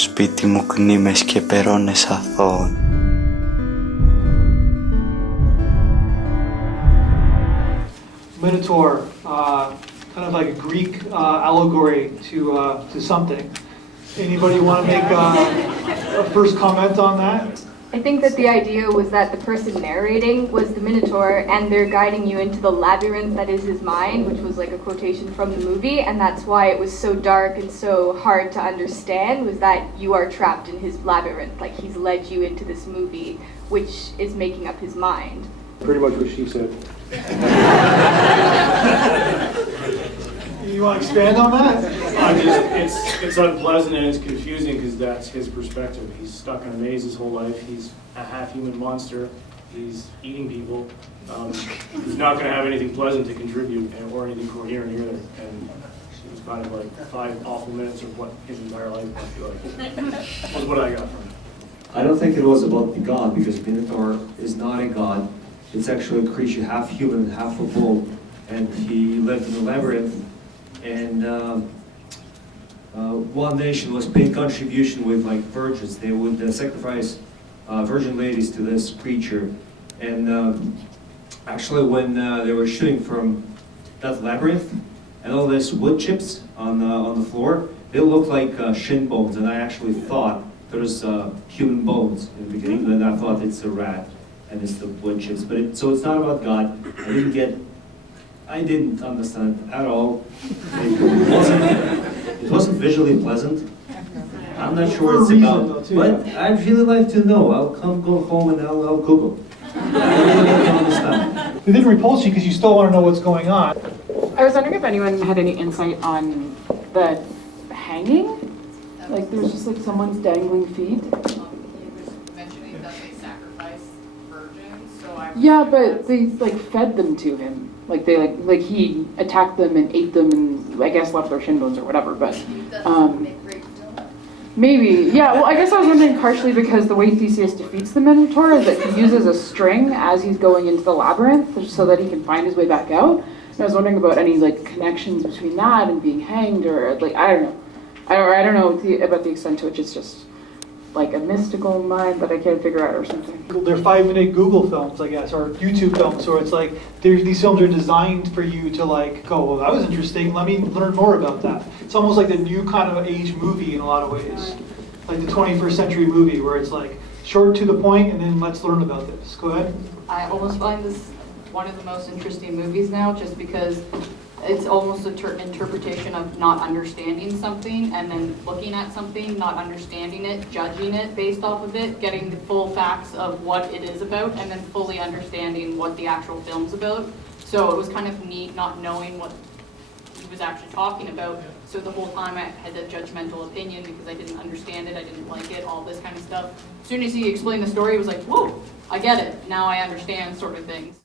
σπίτι μου κνήμες και περώνες αθώων. MINOTAUR, kind of like a Greek allegory to something. Anybody want to make a first comment on that? I think that the idea was that the person narrating was the Minotaur and they're guiding you into the labyrinth that is his mind, which was like a quotation from the movie, and that's why it was so dark and so hard to understand, was that you are trapped in his labyrinth, like he's led you into this movie, which is making up his mind. Pretty much what she said. You want to expand on that? It's unpleasant and it's confusing because that's his perspective. He's stuck in a maze his whole life. He's a half-human monster. He's eating people. He's not going to have anything pleasant to contribute or anything coherent either. And it was kind of like 5 awful minutes of what his entire life must be like. Was what I got from it. I don't think it was about the god, because Minotaur is not a god. It's actually a creature, half human, half a bull, and he lived in the labyrinth. And one nation was paying contribution with like virgins. They would sacrifice virgin ladies to this creature. And actually, when they were shooting from that labyrinth, and all these wood chips on the floor, they looked like shin bones. And I actually thought there was human bones in the beginning. Then I thought it's a rat, and it's the wood chips. But so it's not about God. I didn't understand at all. It wasn't visually pleasant. I'm not sure what it's about, but I'd really like to know. I'll go home and I'll Google. I really don't understand. It didn't repulse you because you still want to know what's going on. I was wondering if anyone had any insight on the hanging. Like there was just like someone's dangling feet. Mentioning that they sacrifice virgins, so Yeah, but they like fed them to him. Like they like he attacked them and ate them and I guess left their shin bones or whatever. But maybe, yeah. Well, I guess I was wondering partially because the way Theseus defeats the Minotaur is that he uses a string as he's going into the labyrinth so that he can find his way back out. And I was wondering about any like connections between that and being hanged, or like I don't know. I don't know about the extent to which it's just like a mystical mind that I can't figure out or something. They're 5-minute Google films, I guess, or YouTube films, or it's like these films are designed for you to like go, well, that was interesting, let me learn more about that. It's almost like the new kind of age movie in a lot of ways, like the 21st century movie where it's like short to the point and then let's learn about this. Go ahead. I almost find this one of the most interesting movies now, just because it's almost an interpretation of not understanding something and then looking at something, not understanding it, judging it based off of it, getting the full facts of what it is about, and then fully understanding what the actual film's about. So it was kind of neat not knowing what he was actually talking about. So the whole time I had a judgmental opinion because I didn't understand it, I didn't like it, all this kind of stuff. As soon as he explained the story, it was like, whoa, I get it. Now I understand sort of things.